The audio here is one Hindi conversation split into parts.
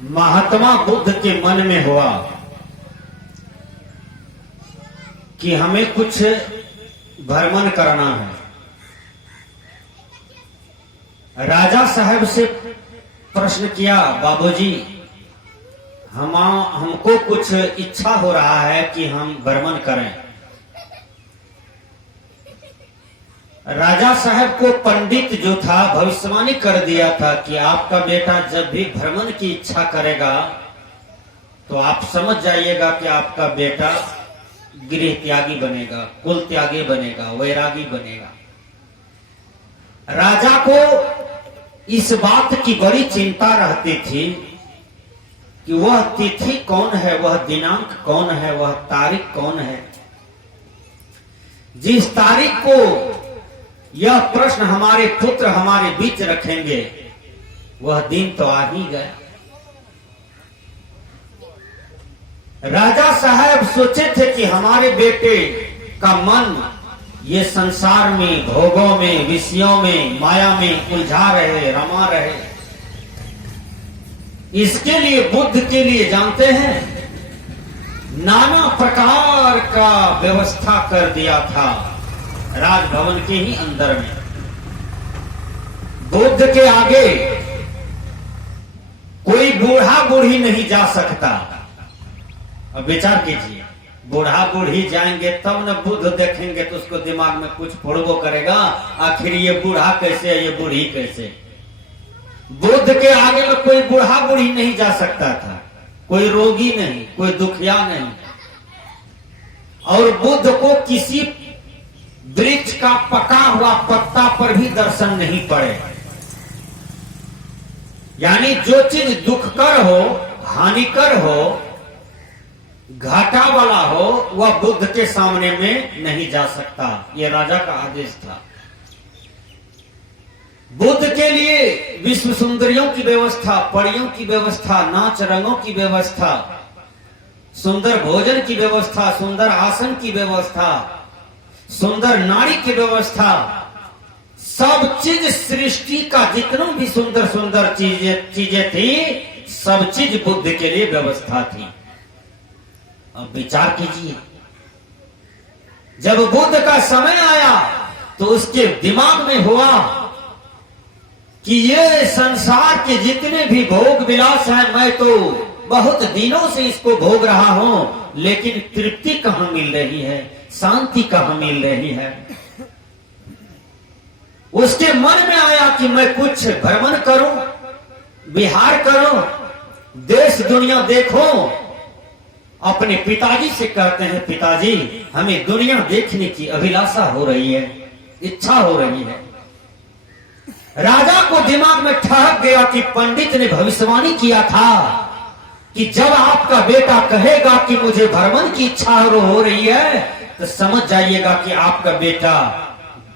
महात्मा बुद्ध के मन में हुआ कि हमें कुछ भ्रमण करना है। राजा साहब से प्रश्न किया, बाबूजी हमको कुछ इच्छा हो रहा है कि हम भ्रमण करें। राजा साहब को पंडित जो था भविष्यवाणी कर दिया था कि आपका बेटा जब भी भ्रमण की इच्छा करेगा तो आप समझ जाइएगा कि आपका बेटा गृह त्यागी बनेगा, कुल त्यागी बनेगा, वैरागी बनेगा। राजा को इस बात की बड़ी चिंता रहती थी कि वह तिथि कौन है, वह दिनांक कौन है, वह तारीख कौन है। जिस तारीख को यह प्रश्न हमारे पुत्र हमारे बीच रखेंगे वह दिन तो आ ही गया। राजा साहब सोचे थे कि हमारे बेटे का मन ये संसार में, भोगों में, विषयों में, माया में उलझा रहे, रमा रहे। इसके लिए बुद्ध के लिए जानते हैं नाना प्रकार का व्यवस्था कर दिया था राजभवन के ही अंदर में। बुद्ध के आगे कोई बूढ़ा बूढ़ी नहीं जा सकता। अब विचार कीजिए, बूढ़ा बूढ़ी जाएंगे तब न बुद्ध देखेंगे तो उसको दिमाग में कुछ फोड़बो करेगा, आखिर ये बूढ़ा कैसे है, ये बूढ़ी कैसे। बुद्ध के आगे में कोई बूढ़ा बूढ़ी नहीं जा सकता था, कोई रोगी नहीं, कोई दुखिया नहीं। और बुद्ध को किसी वृक्ष का पका हुआ पत्ता पर भी दर्शन नहीं पड़े। यानी जो चीज दुखकर हो, हानिकर हो, घाटा वाला हो, वह बुद्ध के सामने में नहीं जा सकता। यह राजा का आदेश था। बुद्ध के लिए विश्व सुंदरियों की व्यवस्था, परियों की व्यवस्था, नाच रंगों की व्यवस्था, सुंदर भोजन की व्यवस्था, सुंदर आसन की व्यवस्था, सुंदर नारी की व्यवस्था, सब चीज सृष्टि का जितना भी सुंदर सुंदर चीजें थी, सब चीज बुद्ध के लिए व्यवस्था थी। अब विचार कीजिए, जब बुद्ध का समय आया तो उसके दिमाग में हुआ कि ये संसार के जितने भी भोग विलास हैं, मैं तो बहुत दिनों से इसको भोग रहा हूं, लेकिन तृप्ति कहां मिल रही है, शांति कहां मिल रही है। उसके मन में आया कि मैं कुछ भ्रमण करूं, विहार करूं, देश दुनिया देखूं। अपने पिताजी से कहते हैं, पिताजी हमें दुनिया देखने की अभिलाषा हो रही है, इच्छा हो रही है। राजा को दिमाग में ठहक गया कि पंडित ने भविष्यवाणी किया था कि जब आपका बेटा कहेगा कि मुझे भ्रमण की इच्छा हो रही है तो समझ जाइएगा कि आपका बेटा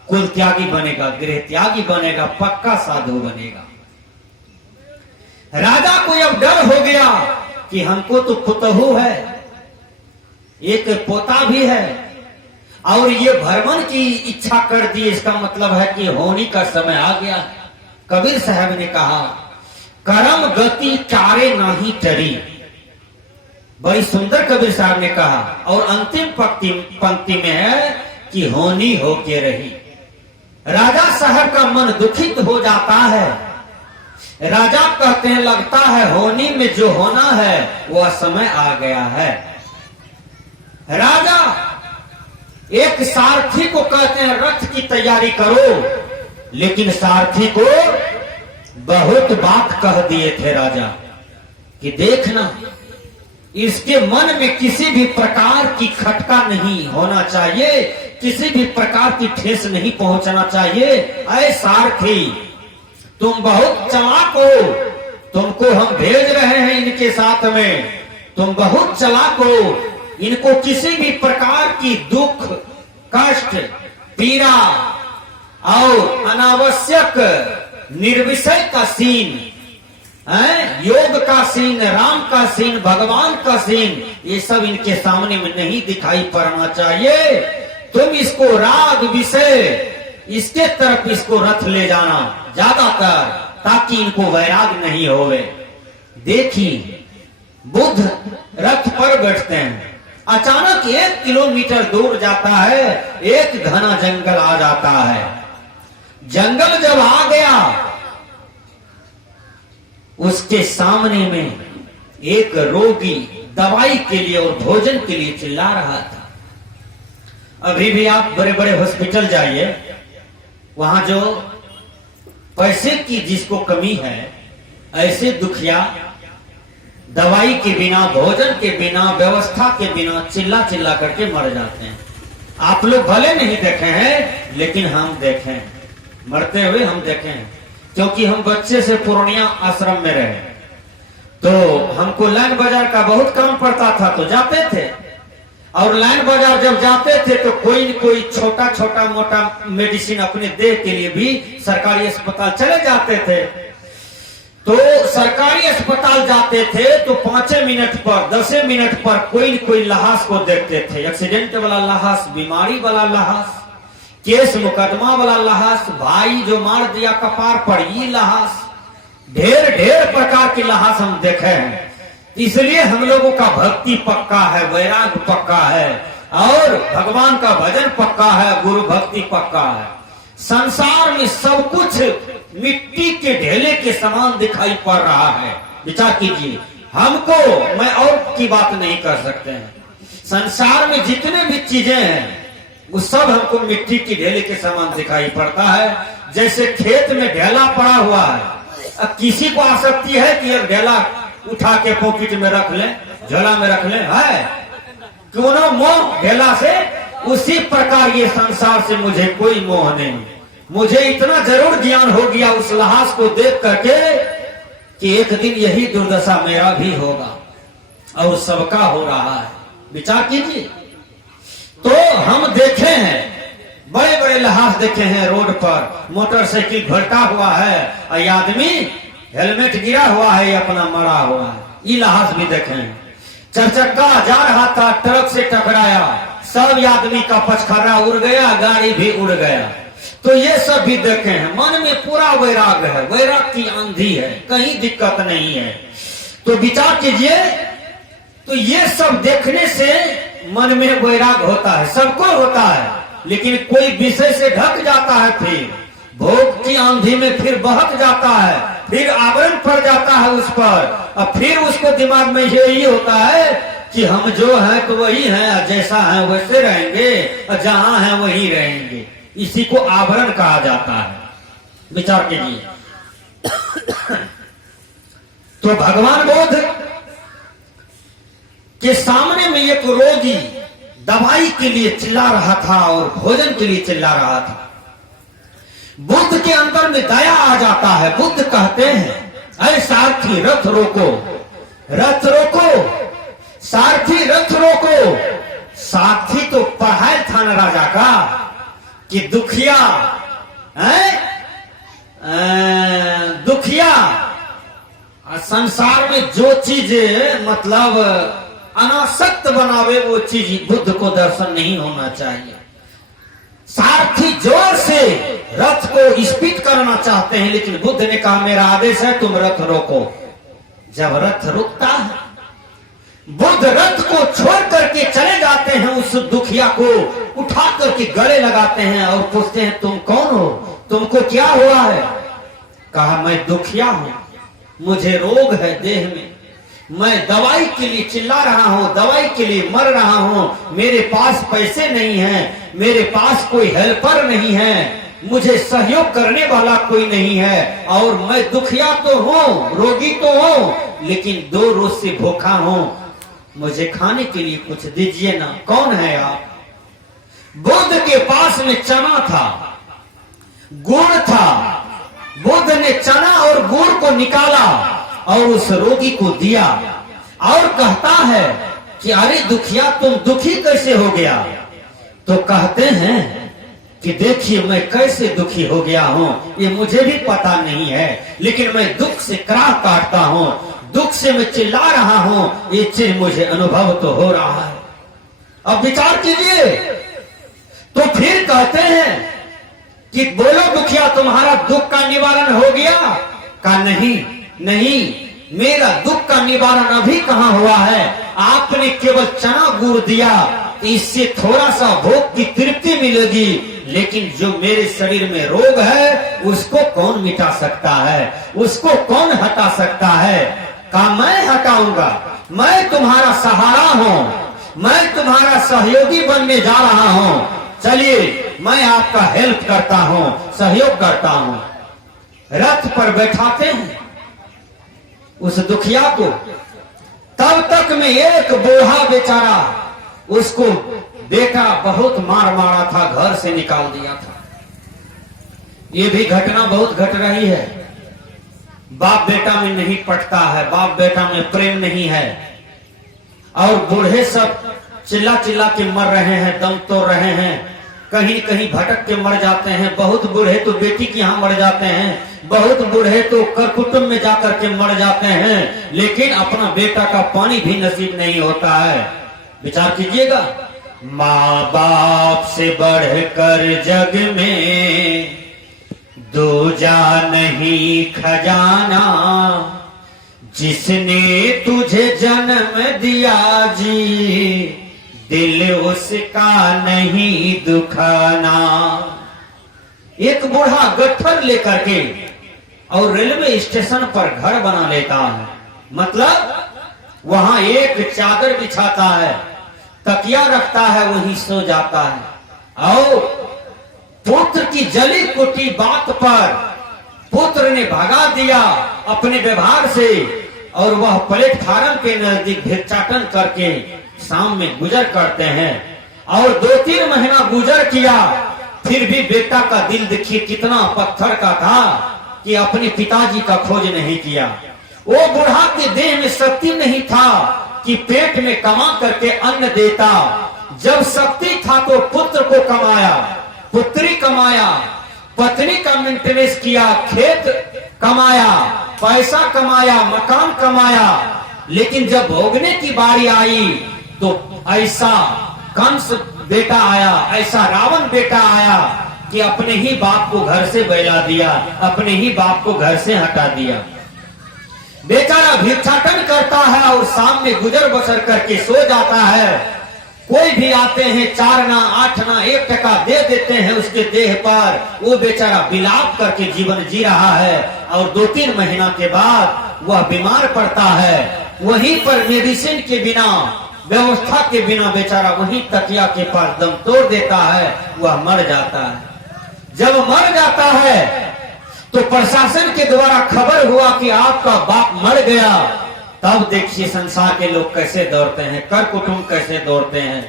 कुल त्यागी बनेगा, गृह त्यागी बनेगा, पक्का साधु बनेगा। राजा को अब डर हो गया कि हमको तो पुतहू है, एक पोता भी है, और ये भ्रमण की इच्छा कर दी, इसका मतलब है कि होनी का समय आ गया। कबीर साहब ने कहा, करम गति चारे नाही टरी। बड़ी सुंदर कबीर साहब ने कहा। और अंतिम पंक्ति में है कि होनी होके रही। राजा साहब का मन दुखित हो जाता है। राजा कहते हैं, लगता है होनी में जो होना है वह समय आ गया है। राजा एक सारथी को कहते हैं, रथ की तैयारी करो, लेकिन सारथी को बहुत बात कह दिए थे राजा कि देखना, इसके मन में किसी भी प्रकार की खटका नहीं होना चाहिए, किसी भी प्रकार की ठेस नहीं पहुंचना चाहिए। ऐ सारथी, तुम बहुत चालाक हो, तुमको हम भेज रहे हैं इनके साथ में, तुम बहुत चालाक हो, इनको किसी भी प्रकार की दुख, कष्ट, पीड़ा और अनावश्यक निर्विषय का सीन, योग का सीन, राम का सीन, भगवान का सीन, ये सब इनके सामने में नहीं दिखाई पड़ना चाहिए। तुम इसको राग विषय, इसके तरफ इसको रथ ले जाना ज्यादातर, ताकि इनको वैराग नहीं होवे। देखिए बुद्ध रथ पर बैठते हैं, अचानक 1 किलोमीटर दूर जाता है, एक घना जंगल आ जाता है। जंगल जब आ गया, उसके सामने में एक रोगी दवाई के लिए और भोजन के लिए चिल्ला रहा था। अभी भी आप बड़े बड़े हॉस्पिटल जाइए, वहां जो पैसे की जिसको कमी है, ऐसे दुखिया दवाई के बिना, भोजन के बिना, व्यवस्था के बिना चिल्ला चिल्ला करके मर जाते हैं। आप लोग भले नहीं देखे हैं, लेकिन हम देखे हैं, मरते हुए हम देखे हैं, क्योंकि हम बच्चे से पूर्णिया आश्रम में रहे, तो हमको लाइन बाजार का बहुत काम पड़ता था, तो जाते थे। और लाइन बाजार जब जाते थे तो कोई न कोई छोटा छोटा मोटा मेडिसिन अपने देह के लिए भी सरकारी अस्पताल चले जाते थे। तो सरकारी अस्पताल जाते थे तो 5 मिनट पर, 10 मिनट पर कोई न कोई लाश को देखते थे। एक्सीडेंट वाला लाश, बीमारी वाला लाश, केस मुकदमा वाला लाश, भाई जो मार दिया कपार पर ये लाश, ढेर ढेर प्रकार की लाश हम देखे हैं। इसलिए हम लोगों का भक्ति पक्का है, वैराग पक्का है, और भगवान का भजन पक्का है, गुरु भक्ति पक्का है। संसार में सब कुछ मिट्टी के ढेले के समान दिखाई पड़ रहा है। विचार कीजिए, हमको, मैं और की बात नहीं कर सकते हैं, संसार में जितने भी चीजें हैं वो सब हमको मिट्टी के ढेले के समान दिखाई पड़ता है। जैसे खेत में ढेला पड़ा हुआ है, अब किसी को आसक्ति है कि ये ढेला उठा के पॉकेट में रख ले, झोला में रख ले, है क्यों ना मोह ढेला से। उसी प्रकार ये संसार से मुझे कोई मोह नहीं। मुझे इतना जरूर ज्ञान हो गया उस लाश को देख करके कि एक दिन यही दुर्दशा मेरा भी होगा, और सबका हो रहा है। विचार कीजिए, तो हम देखे हैं, बड़े बड़े लाश देखे हैं रोड पर, मोटरसाइकिल घलटा हुआ है, और आदमी हेलमेट गिरा हुआ है, अपना मरा हुआ है, ये लाश भी देखे हैं। चरचक्का जा रहा था, ट्रक से टकराया, सब आदमी का पचखरा उड़ गया, गाड़ी भी उड़ गया, तो ये सब भी देखे हैं। मन में पूरा वैराग है, वैराग की आंधी है, कहीं दिक्कत नहीं है। तो विचार कीजिए, तो ये सब देखने से मन में वैराग होता है, सबको होता है, लेकिन कोई विषय से ढक जाता है, फिर भोग की आंधी में फिर बहक जाता है, फिर आवरण पड़ जाता है उस पर, और फिर उसको दिमाग में यही होता है कि हम जो हैं तो वही हैं, जैसा हैं वैसे रहेंगे, और जहां हैं वहीं रहेंगे। इसी को आवरण कहा जाता है। विचार कीजिए, तो भगवान बुद्ध के सामने में एक रोगी दवाई के लिए चिल्ला रहा था और भोजन के लिए चिल्ला रहा था। बुद्ध के अंदर में दया आ जाता है। बुद्ध कहते हैं, अरे सारथी रथ रोको, रथ रोको, सारथी रथ रोको। सारथी तो पढ़ाया था न राजा का कि दुखिया है, दुखिया संसार में जो चीज मतलब अनासक्त बनावे वो चीज बुद्ध को दर्शन नहीं होना चाहिए। सारथी जोर से रथ को स्पीड करना चाहते हैं, लेकिन बुद्ध ने कहा मेरा आदेश है तुम रथ रोको। जब रथ रुकता है, बुद्ध रथ को छोड़ करके चले जाते हैं, उस दुखिया को उठा करके गले लगाते हैं और पूछते हैं तुम कौन हो, तुमको क्या हुआ है? कहा मैं दुखिया हूं, मुझे रोग है देह में, मैं दवाई के लिए चिल्ला रहा हूं, दवाई के लिए मर रहा हूं, मेरे पास पैसे नहीं हैं, मेरे पास कोई हेल्पर नहीं है, मुझे सहयोग करने वाला कोई नहीं है, और मैं दुखिया तो हूं, रोगी तो हूं, लेकिन 2 रोज से भूखा हूं, मुझे खाने के लिए कुछ दीजिए ना। कौन है आप? बुद्ध के पास में चना था, गुड़ था। बुद्ध ने चना और गुड़ को निकाला और उस रोगी को दिया, और कहता है कि अरे दुखिया तुम दुखी कैसे हो गया? तो कहते हैं कि देखिए मैं कैसे दुखी हो गया हूं, ये मुझे भी पता नहीं है, लेकिन मैं दुख से कराह काटता हूं, दुख से मैं चिल्ला रहा हूं, ये चीज मुझे अनुभव तो हो रहा है। अब विचार कीजिए, तो फिर कहते हैं कि बोलो दुखिया तुम्हारा दुख का निवारण हो गया? का नहीं, नहीं, मेरा दुख का निवारण अभी कहाँ हुआ है। आपने केवल चना गुड़ दिया, इससे थोड़ा सा भोग की तृप्ति मिलेगी, लेकिन जो मेरे शरीर में रोग है उसको कौन मिटा सकता है, उसको कौन हटा सकता है। कहा मैं हटाऊंगा, मैं तुम्हारा सहारा हूं, मैं तुम्हारा सहयोगी बनने जा रहा हूं। चलिए मैं आपका हेल्प करता हूं, सहयोग करता हूं। रथ पर बैठाते हैं उस दुखिया को। तब तक में एक बूढ़ा बेचारा, उसको बेटा बहुत मार मारा था, घर से निकाल दिया था। ये भी घटना बहुत घट रही है। बाप बेटा में नहीं पटता है, बाप बेटा में प्रेम नहीं है, और बूढ़े सब चिल्ला चिल्ला के मर रहे हैं, दम तोड़ रहे हैं, कहीं कहीं भटक के मर जाते हैं। बहुत बूढ़े तो बेटी के यहाँ मर जाते हैं, बहुत बूढ़े तो कर कुटुंब में जाकर के मर जाते हैं, लेकिन अपना बेटा का पानी भी नसीब नहीं होता है। विचार कीजिएगा, माँ बाप से बढ़कर जग में दूजा नहीं खजाना, जिसने तुझे जन्म दिया जी, दिल उसका नहीं दुखाना। एक बूढ़ा गट्ठर लेकर के और रेलवे स्टेशन पर घर बना लेता है, मतलब वहां एक चादर बिछाता है, तकिया रखता है, वहीं सो जाता है। और पुत्र की जली कुटी बात पर पुत्र ने भगा दिया अपने व्यवहार से, और वह प्लेटफार्म के नजदीक भिक्षाटन करके शाम में गुजर करते हैं। और 2-3 महीना गुजर किया, फिर भी बेटा का दिल देखिए कितना पत्थर का था कि अपने पिताजी का खोज नहीं किया। वो बूढ़ा के देह में शक्ति नहीं था कि पेट में कमा करके अन्न देता। जब शक्ति था तो पुत्र को कमाया, पुत्री कमाया, पत्नी का मेंटेनेंस किया, खेत कमाया, पैसा कमाया, मकान कमाया। लेकिन जब भोगने की बारी आई तो ऐसा कंस बेटा आया, ऐसा रावण बेटा आया कि अपने ही बाप को घर से बैला दिया, अपने ही बाप को घर से हटा दिया। बेचारा भिक्षाटन करता है और शाम में गुजर बसर करके सो जाता है। कोई भी आते हैं 4 ना 8 ना 1 टका दे देते हैं उसके देह पर, वो बेचारा विलाप करके जीवन जी रहा है। और 2-3 महीना के बाद वह बीमार पड़ता है, वहीं पर मेडिसिन के बिना, व्यवस्था के बिना बेचारा वहीं तकिया के पास दम तोड़ देता है, वह मर जाता है। जब मर जाता है तो प्रशासन के द्वारा खबर हुआ कि आपका बाप मर गया। तब देखिए संसार के लोग कैसे दौड़ते हैं, कर कुटुंब कैसे दौड़ते हैं।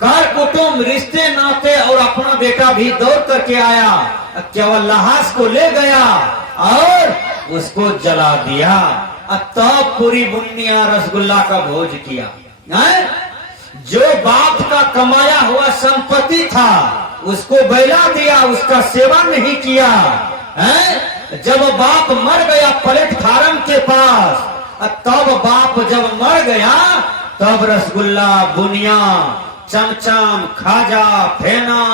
कर कुटुंब, रिश्ते नाते और अपना बेटा भी दौड़ करके आया, केवल लाश को ले गया और उसको जला दिया। तब पूरी बुनिया रसगुल्ला का भोज किया। जो बाप का कमाया हुआ संपत्ति था उसको बैला दिया, उसका सेवा नहीं किया। जब बाप मर गया प्लेटफार्म के पास, तब बाप जब मर गया तब रसगुल्ला, बुनिया, चमचम, खाजा, फेना,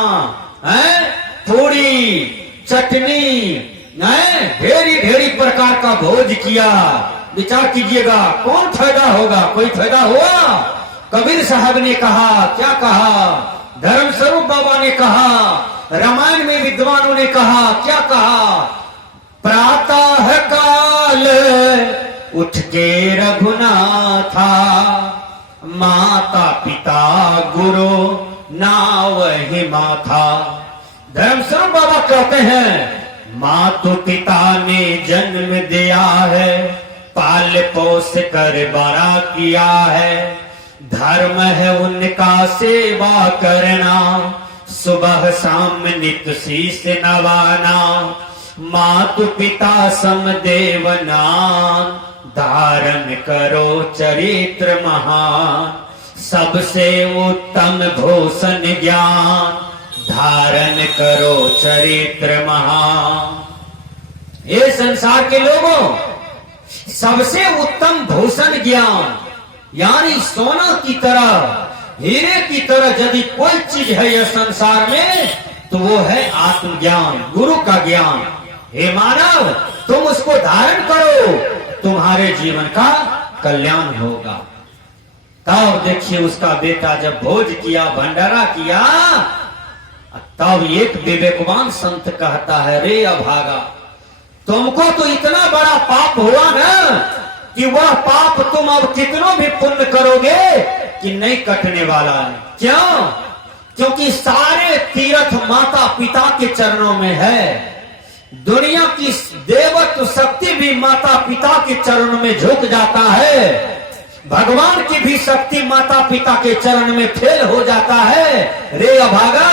पूरी, चटनी, ढेरी ढेरी प्रकार का भोज किया। विचार कीजिएगा कौन फायदा होगा? कोई फायदा हुआ? कबीर साहब ने कहा, क्या कहा? धर्म स्वरूप बाबा ने कहा, रामायण में विद्वानों ने कहा, क्या कहा? प्रातः काल उठ के रघुनाथा, माता पिता गुरु नावहि माथा। धर्म स्वरूप बाबा कहते हैं माता पिता ने जन्म दिया है, पाल पोस कर बड़ा किया है, धर्म है उनका सेवा करना, सुबह शाम नित शीश नवाना, मातु पिता समदेव नाम, धारण करो चरित्र महान, सबसे उत्तम भूषण ज्ञान, धारण करो चरित्र महान। ये संसार के लोगों, सबसे उत्तम भूषण ज्ञान, यानी सोना की तरह, हीरे की तरह यदि कोई चीज है यह संसार में तो वो है आत्मज्ञान, गुरु का ज्ञान। हे मानव, तुम उसको धारण करो, तुम्हारे जीवन का कल्याण होगा। तब देखिए उसका बेटा जब भोज किया, भंडारा किया, तब एक विवेकवान संत कहता है, रे अभागा, तुमको तो इतना बड़ा पाप हुआ ना कि वह पाप तुम अब कितनों भी पुण्य करोगे कि नहीं कटने वाला है। क्यों? क्योंकि सारे तीर्थ माता पिता के चरणों में है। दुनिया की देवत्व शक्ति भी माता पिता के चरणों में झुक जाता है। भगवान की भी शक्ति माता पिता के चरण में फेल हो जाता है। रे अभागा,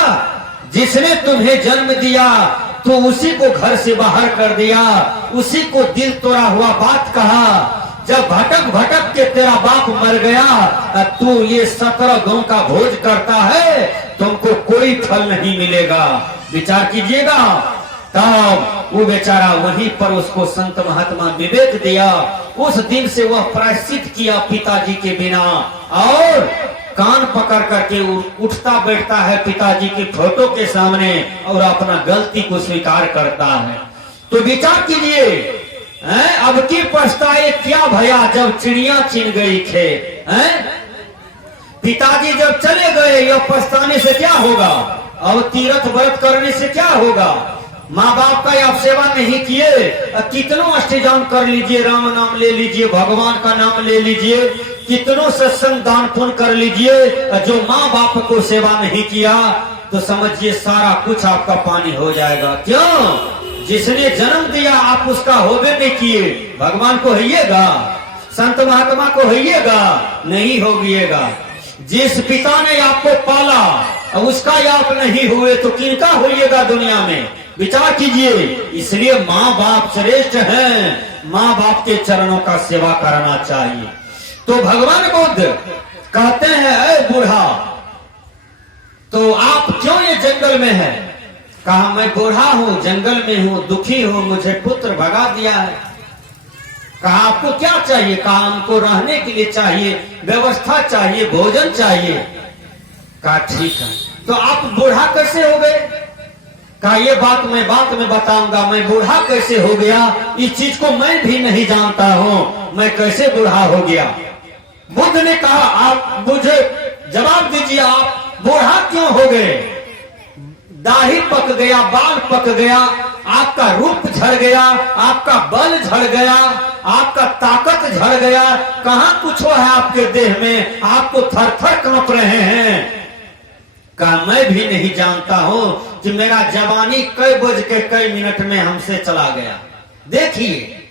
जिसने तुम्हें जन्म दिया तो उसी को घर से बाहर कर दिया, उसी को दिल तोड़ा हुआ बात कहा। जब भटक भटक के तेरा बाप मर गया, तू ये 17 गांव का भोज करता है, तुमको कोई फल नहीं मिलेगा। विचार कीजिएगा। तब वो बेचारा वहीं पर उसको संत महात्मा विवेक दिया। उस दिन से वह प्रायश्चित किया पिताजी के बिना, और कान पकड़ करके उठता बैठता है पिताजी की फोटो के सामने और अपना गलती को स्वीकार करता है। तो विचार कीजिए, अब की पछताए क्या भया जब चिड़िया छिन गई खेत। पिताजी जब चले गए, यह पछताने से क्या होगा? अब तीर्थ व्रत करने से क्या होगा? माँ बाप का आप सेवा नहीं किए, कितनों अष्टजाम कर लीजिए, राम नाम ले लीजिए, भगवान का नाम ले लीजिए, कितनों सत्संग दान पुण्य कर लीजिए, जो माँ बाप को सेवा नहीं किया तो समझिए सारा कुछ आपका पानी हो जाएगा। क्यों? जिसने जन्म दिया आप उसका होबे नहीं किए, भगवान को होइएगा, संत महात्मा को होइएगा, नहीं होगिएगा। जिस पिता ने आपको पाला उसका आप नहीं हुए तो किनका होइएगा दुनिया में? विचार कीजिए। इसलिए माँ बाप श्रेष्ठ हैं, माँ बाप के चरणों का सेवा करना चाहिए। तो भगवान बुद्ध कहते हैं, ऐ बूढ़ा, तो आप क्यों ये जंगल में है? कहा, मैं बूढ़ा हूँ, जंगल में हूँ, दुखी हूँ, मुझे पुत्र भगा दिया है। कहा, आपको क्या चाहिए? कहा, हमको रहने के लिए चाहिए, व्यवस्था चाहिए, भोजन चाहिए। कहा, ठीक है। तो आप बूढ़ा कैसे हो गए? कहा, ये बात मैं बताऊंगा, मैं बूढ़ा कैसे हो गया, इस चीज को मैं भी नहीं जानता हूँ, मैं कैसे बूढ़ा हो गया। बुद्ध ने कहा, आप मुझे जवाब दीजिए, आप बूढ़ा क्यों हो गए? दाढ़ी पक गया, बाल पक गया, आपका रूप झड़ गया, आपका बल झड़ गया, आपका ताकत झड़ गया, कहाँ कुछ है आपके देह में, आपको थर थर कांप रहे हैं। कहा, मैं भी नहीं जानता हूँ कि मेरा जवानी कई बज के कई मिनट में हमसे चला गया। देखिए,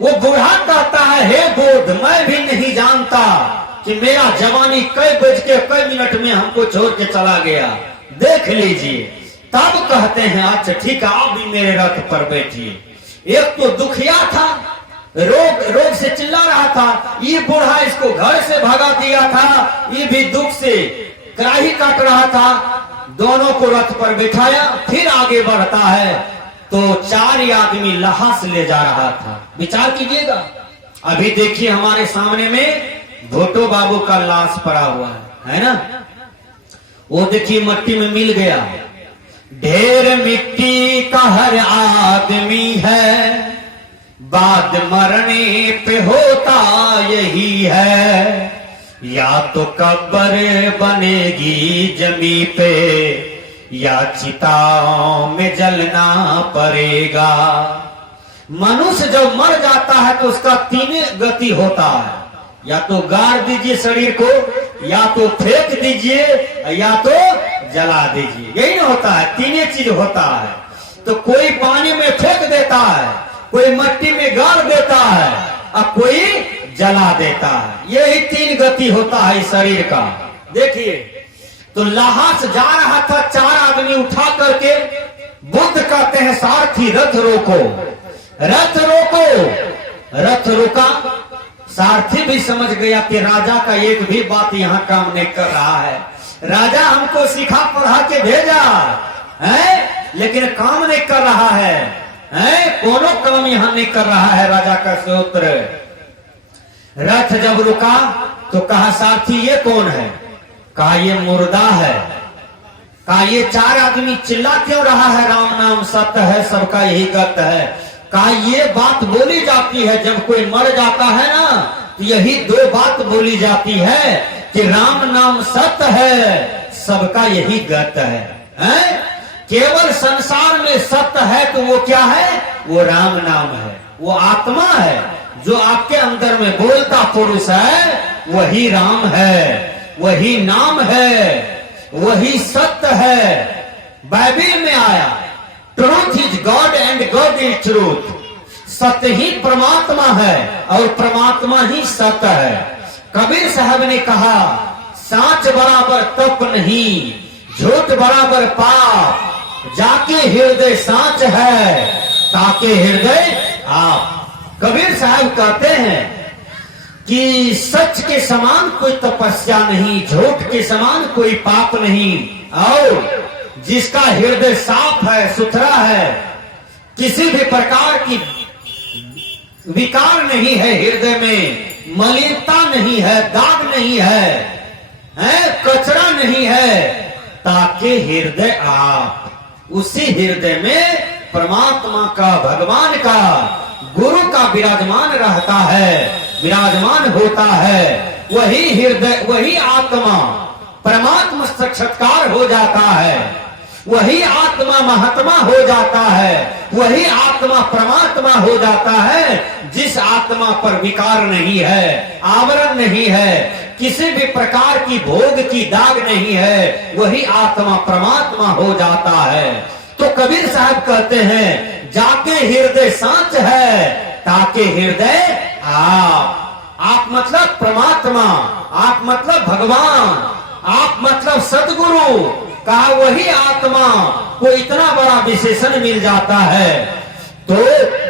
वो बूढ़ा कहता है, हे बुद्ध, मैं भी नहीं जानता कि मेरा जवानी कई बज के कई मिनट में हमको छोड़ के चला गया, देख लीजिए। तब कहते हैं, अच्छा ठीक है, आप भी मेरे रथ पर बैठिए। एक तो दुखिया था, रोग से चिल्ला रहा था, ये बूढ़ा इसको घर से भगा दिया था, ये भी दुख से कराही काट रहा था। दोनों को रथ पर बिठाया, फिर आगे बढ़ता है तो 4 आदमी लाश ले जा रहा था। विचार कीजिएगा। अभी देखिए हमारे सामने में भोटो बाबू का लाश पड़ा हुआ है ना? वो देखिए मट्टी में मिल गया। ढेर मिट्टी का हर आदमी है, बाद मरने पे होता यही है, या तो कब्र बनेगी जमी पे, या चिताओं में जलना पड़ेगा। मनुष्य जब मर जाता है तो उसका 3 गति होता है, या तो गाड़ दीजिए शरीर को, या तो फेंक दीजिए, या तो जला दीजिए। यही ना होता है, 3 चीज होता है। तो कोई पानी में फेंक देता है, कोई मट्टी में गाड़ देता है, और कोई जला देता है। यही 3 गति होता है शरीर का। देखिए, तो लाश जा रहा था, 4 आदमी उठा करके। बुद्ध कहते हैं, सारथी रथ रोको, रथ रोको। रथ रोका, सारथी भी समझ गया कि राजा का एक भी बात यहाँ काम नहीं कर रहा है। राजा हमको सिखा पढ़ा के भेजा है, लेकिन काम नहीं कर रहा है, कोनो काम यहाँ नहीं कर रहा है राजा का सूत्र। रथ जब रुका तो कहा, सारथी ये कौन है? कहा, ये मुर्दा है। कहा, ये 4 आदमी चिल्ला क्यों रहा है? राम नाम सत्य है, सबका यही गत है। कहा ये बात बोली जाती है जब कोई मर जाता है ना, तो यही दो बात बोली जाती है कि राम नाम सत्य है, सबका यही गत है? केवल संसार में सत्य है तो वो क्या है? वो राम नाम है, वो आत्मा है, जो आपके अंदर में बोलता पुरुष है वही राम है, वही नाम है, वही सत्य है। बाइबल में आया truth is God and God is truth, सत्य ही परमात्मा है और परमात्मा ही सत्य है। कबीर साहब ने कहा साच बराबर तप नहीं, झूठ बराबर पाप, जाके हृदय साच है, ताके हृदय आप। कबीर साहब कहते हैं कि सच के समान कोई तपस्या नहीं, झूठ के समान कोई पाप नहीं, और जिसका हृदय साफ है, सुथरा है, किसी भी प्रकार की विकार नहीं है, हृदय में मलिनता नहीं है, दाग नहीं है, कचरा नहीं है, ताकि हृदय आप, उसी हृदय में परमात्मा का, भगवान का, गुरु का विराजमान रहता है, विराजमान होता है। वही हृदय, वही आत्मा परमात्मा साक्षात्कार हो जाता है, वही आत्मा महात्मा हो जाता है, वही आत्मा परमात्मा हो जाता है, जिस आत्मा पर विकार नहीं है, आवरण नहीं है, किसी भी प्रकार की भोग की दाग नहीं है, वही आत्मा परमात्मा हो जाता है। तो कबीर साहब कहते हैं जाके हृदय साच है, ताके हृदय आप मतलब परमात्मा, आप मतलब भगवान, आप मतलब सदगुरु का वही आत्मा को इतना बड़ा विशेषण मिल जाता है। तो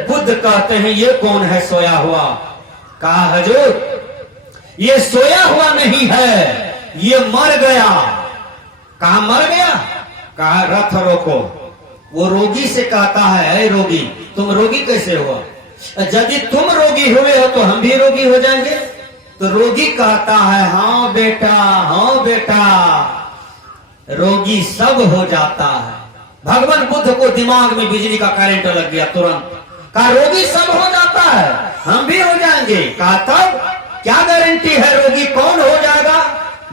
बुद्ध कहते हैं ये कौन है सोया हुआ? कहा हजूर ये सोया हुआ नहीं है, ये मर गया। कहा मर गया? कहा रथ रोको। वो रोगी से कहता है रोगी तुम रोगी कैसे हुआ? यदि तुम रोगी हुए हो तो हम भी रोगी हो जाएंगे। तो रोगी कहता है हाँ बेटा, रोगी सब हो जाता है। भगवान बुद्ध को दिमाग में बिजली का करंट लग गया तुरंत। कहा रोगी सब हो जाता है, हम भी हो जाएंगे। कहा तब क्या गारंटी है रोगी कौन हो जाएगा?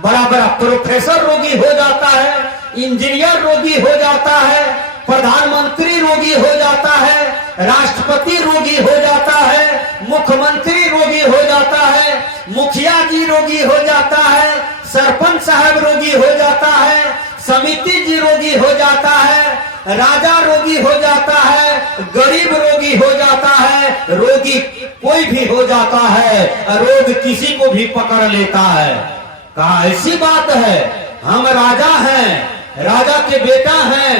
बड़ा बड़ा प्रोफेसर रोगी हो जाता है, इंजीनियर रोगी हो जाता है, प्रधानमंत्री रोगी हो जाता है, राष्ट्रपति रोगी हो जाता है, मुख्यमंत्री रोगी हो जाता है, मुखिया जी रोगी हो जाता है, सरपंच साहब रोगी हो जाता है, समिति जी रोगी हो जाता है, राजा रोगी हो जाता है, गरीब रोगी हो जाता है, रोगी कोई भी हो जाता है, रोग किसी को भी पकड़ लेता है। कहा ऐसी बात है, हम राजा हैं, राजा के बेटा हैं,